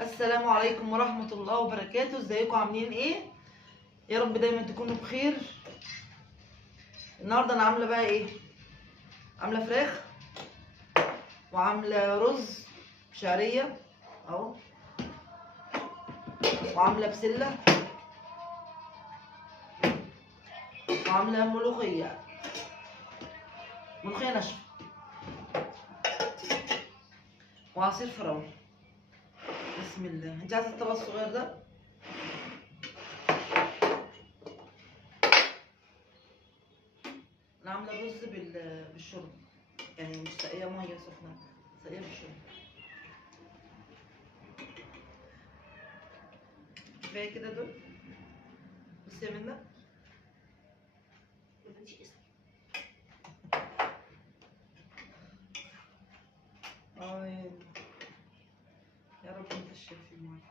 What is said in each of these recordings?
السلام عليكم ورحمة الله وبركاته. ازيكم عاملين ايه؟ يا رب دايما تكونوا بخير. النهارده انا عامله بقى ايه؟ عامله فراخ وعامله رز شعريه اهو، وعامله بسله، وعامله ملوخيه ناشفه، وعصير فراوله. بسم الله. انت عايزه الطبق الصغير ده؟ انا عامله رز بالشرب، يعني مش ساقيه ميه سخنه، ساقيه بالشرب. كفايه كده دول. بصي يا منى، يا رب انت الشافي معاك.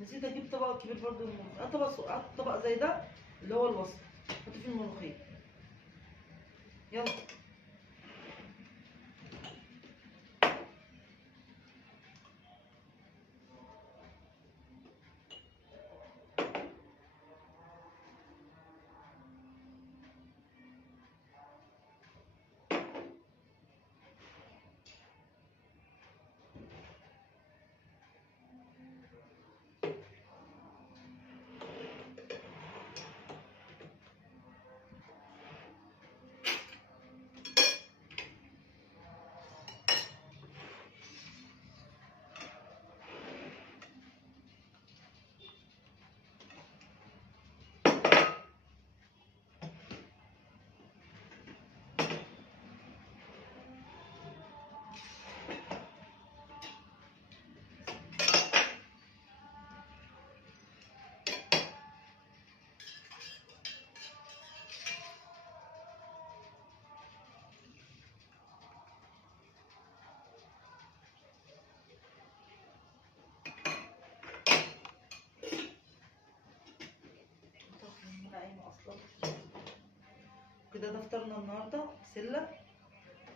نسيت اجيب طبق كبير برضو للملوخيه، طبق زي ده اللي هو الوسط، حطي فيه الملوخيه. يلا. كده ده فطرنا النهارده، بسله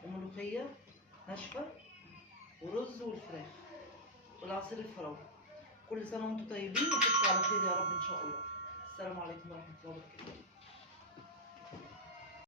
وملوخيه ناشفه ورز والفراخ والعصير الفراوله. كل سنه وانتم طيبين وتصبحوا على خير يا رب ان شاء الله. السلام عليكم ورحمه الله وبركاته.